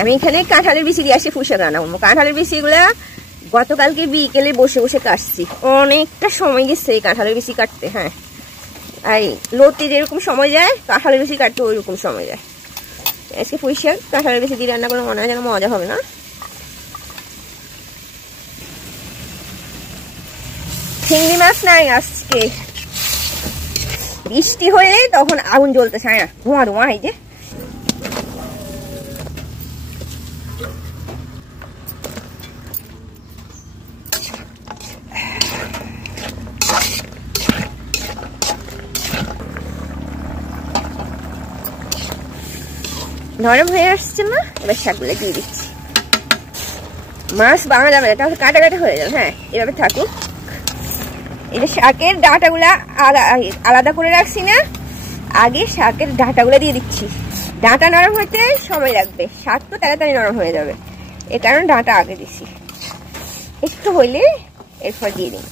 আমি এখানে কাঁঠালের বিচি দিয়ে আসি পুঁই শাক রান্না করবো। কাঁঠালের বিচিগুলা গতকালকে বিকেলে বসে বসে কাটছি, অনেকটা সময় গেছে এই কাঁঠালের বিচি কাটতে। হ্যাঁ, আর লতি যেরকম সময় যায় কাঁঠালের বিচি কাটতে ওইরকম সময় যায়। আজকে পুঁই শাক কাঁঠালের বিচি দিয়ে রান্না করলে মনে হয় যেন মজা হবে না? চিংড়ি মাছ নাই আজকে, বৃষ্টি হলে তখন আগুন জ্বলতে চায় না, ধোঁয়া ধোঁয়া। এই যে নরম হয়ে আসছে না, এবার শাকগুলো দিয়ে দিচ্ছি। মাছ বাঙা যাবে না, তাহলে কাটা কাটা হয়ে যাবে। হ্যাঁ, এভাবে থাকুক। এই যে শাকের ডাঁটাগুলা আলাদা করে রাখছি না, আগে শাকের ডাঁটাগুলো দিয়ে দিচ্ছি। ডাঁটা নরম হতে সময় লাগবে, শাক তো তাড়াতাড়ি নরম হয়ে যাবে, এ কারণে ডাঁটা আগে দিছি। একটু হইলে এরপর দিয়ে দিন।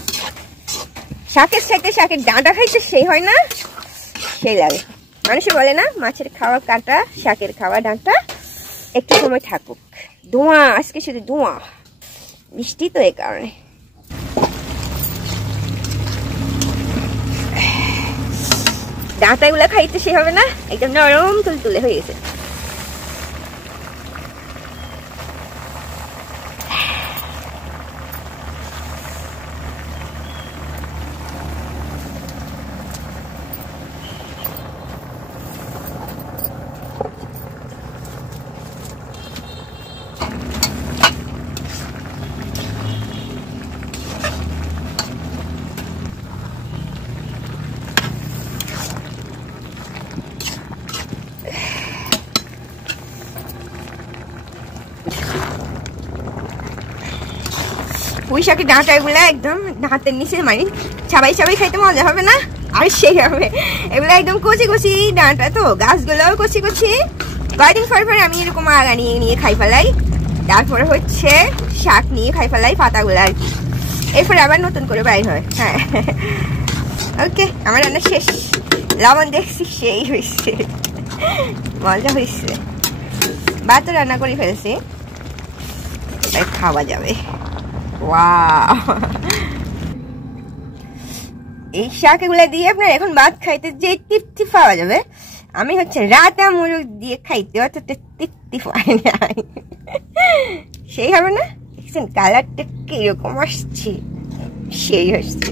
শাকের সাথে শাকের ডাঁটা খাইতে সেই হয় না, সেই লাগে। মানুষে বলে না, মাছের খাওয়া কাঁটা, শাকের খাওয়া ডাঁটা, একটু সময় থাকুক। ধোঁয়া আজকে শুধু ধোঁয়া, বৃষ্টি তো এই কারণে। ডাঁটাগুলা খাইতে সে হবে না, একদম নরম তুলতুলে হয়ে গেছে। পুঁই শাকের ডাঁটা এগুলা একদম হাতের নিচে মানে চাবাই চাবাই খাইতে মজা হবে না? আর সেই হবে। এগুলো একদম কচি কচি ডাঁটা, তো গাছগুলোও কচি কচি। কয়েকদিন পর পর আমি এরকম আগা নিয়ে নিয়ে খাই ফেলাই, তারপরে হচ্ছে শাক নিয়ে খাই ফেলাই পাতাগুলো আর কি। এরপরে আবার নতুন করে বাইর হয়। হ্যাঁ, ওকে, আমার রান্না শেষ। লবণ দেখছি সেই হয়েছে, মজা হয়েছে। ভাত তো রান্না করে ফেলছি, খাওয়া যাবে। এই শাক এগুলা দিয়ে আপনার এখন ভাত খাইতে যে তৃপ্তি পাওয়া যাবে, আমি হচ্ছে রাতা মুরগ দিয়ে খাইতে অতটা তৃপ্তি পাই নাই। সেই হবে না? দেখছেন কালারটা কিরকম আসছে, সেই হচ্ছে।